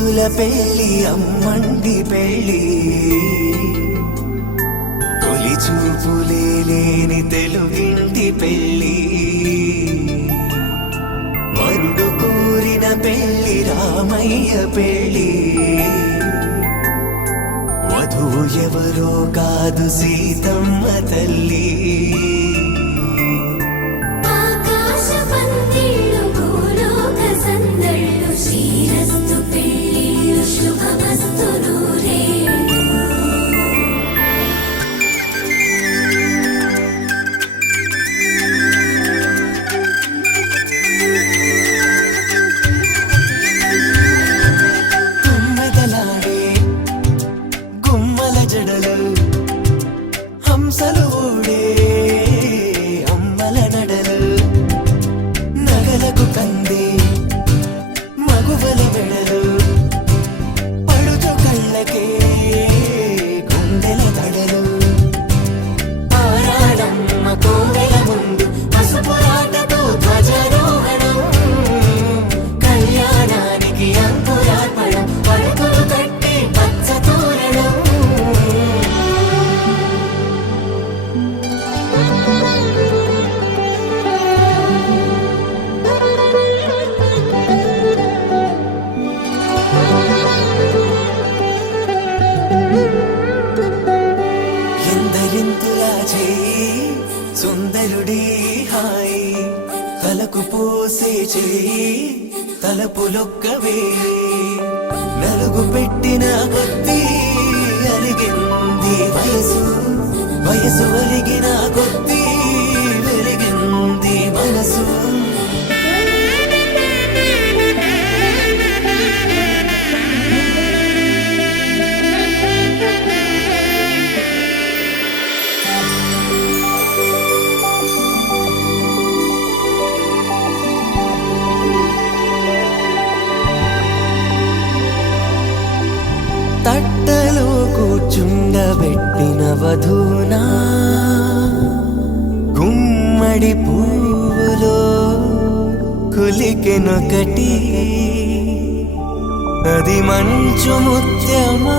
ముద్దుల పెళ్ళి అమ్మండి పెళ్ళి తొలి చూపులే లేని తెలుగింటి పెళ్ళి వరుడు కోరిన పెళ్ళి రామయ్య పెళ్ళి వధువు ఎవరో కాదు సీతమ్మ తల్లి హంసలు ఊడే అమ్మల నడలు నగలకు కంది మగువల వెడలు పడుచు కళ్ళకే గుండెల తడలు ఆరాడమ్మ కోవెల ముందు పసుపురాటతో ధ్వజారోహణం కళ్యాణానికి అంకురార్పణం పడకలు కట్టి పచ్చ తోరణం ఎందరింతులా చేయి సుందరుడి హాయి తలకు పోసే చేయి తలపులొక్కవే నలుగు పెట్టిన కొద్దీ అలిగింది వయసు వయసు ఒలిగిన కొద్దీ వెలిగింది మనసు తట్టలో కూర్చుండబెట్టిన వధూనా గుమ్మడి పువ్వులో కులికెనొకటి అది మంచు ముత్యమా